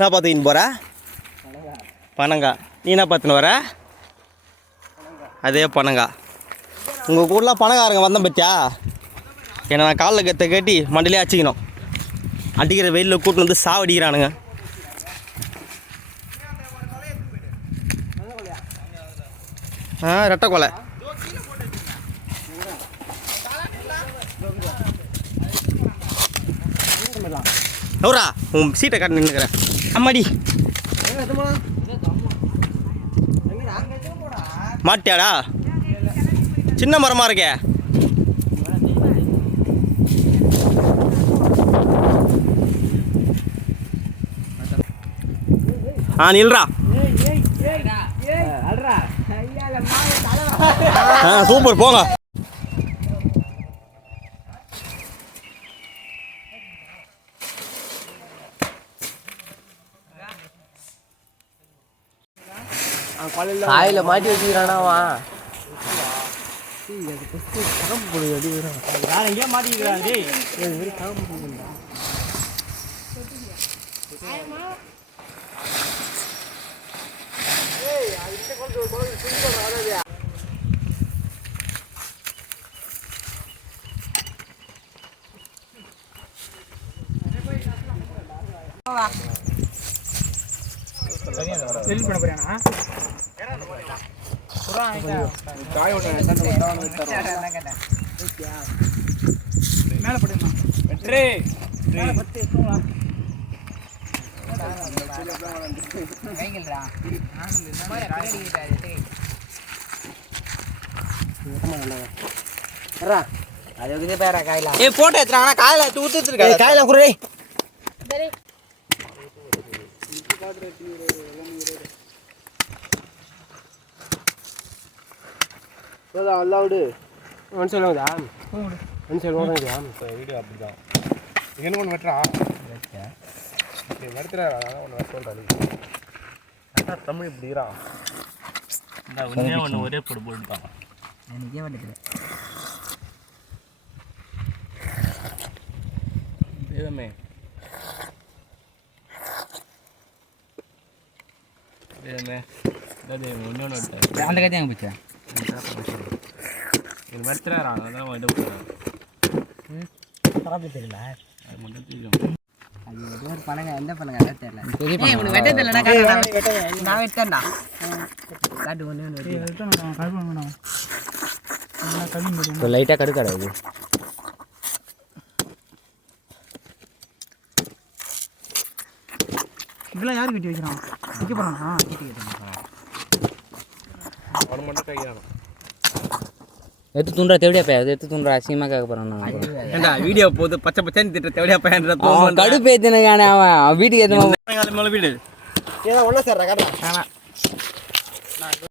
என்ன பார்த்துக்கின்னு போகிற? பனங்கா. நீ என்ன பார்த்துன்னு வர? அதே பனங்கா. உங்கள் கூடலாம் பணக்காரங்க வந்தேன் பற்றியா? ஏன்னா நான் காலில் கற்ற கட்டி மண்டிலே அடிச்சிக்கணும். அடிக்கிற வெயிலில் கூட்டின்னு வந்து சாவடிக்கிறானுங்க. ரெட்டை கொலை எவ்வளா உன் சீட்டை காட்டு நின்றுக்கிறேன். அம்மாடி மாட்டியாடா? சின்ன மரமாக இருக்கே. நில்றா. சூப்பர் போங்க. காயில மாட்டி வச்சுக்கிறானாவா? வேற எங்கேயா மாட்டிக்கிறான். பண்ண போறியானா? மேல போட்டுமா வெற்றி மேல பத்து கைங்கள்டா. அது வந்து பேர காயில போட்டோ எடுத்துறாங்கன்னா காயில ஊத்துட்டு காயில குறை அல்லாவுடு ஒன் சொல்லுவாங்கதா ஒன் சொல்லுவாங்க. வீடியோ அப்படிதான் என்ன ஒன்று வெட்டுறா வெறுத்துறா ஒன்று வெட்டுறா. தமிழ் இப்படிறா ஒன்று ஒரே போட்டு போட்டுட்டான். எனக்கே வந்துக்கிறேன். தெய்வமே தெய்வமே இன்னொன்று அந்த கதையாக போச்சா? இது மறுத்துறாரா? அதான் இது தெரியல. அது மட்டும் தெரியும். அது ஏதோ ஒரு பணங்க எந்த பணங்க தெரியல. உனக்கு வெட்ட தெரியலன்னா நான் வெட்டேன்டா. காட்டு ஒன்று லைட்டாக கடுக்காடா. இது இதெல்லாம் யார் கட்டி வைக்கிறான்? வைக்க போகிறானா? அவனை மட்டும் கையாணும். எத்து துண்டா தேவடியா பையா எத்து துண்டா அசிங்கமாக கேட்க போகிறான். ஏண்டா வீடியோ போது பச்சை பச்சைன்னு திட்ட தேவடியா பையன்ற கடுப்பு ஏற்றினக்கானே அவன் வீட்டுக்கு ஏற்ற வீடு ஏதோ ஒன்றா சார் காட்டலாம்.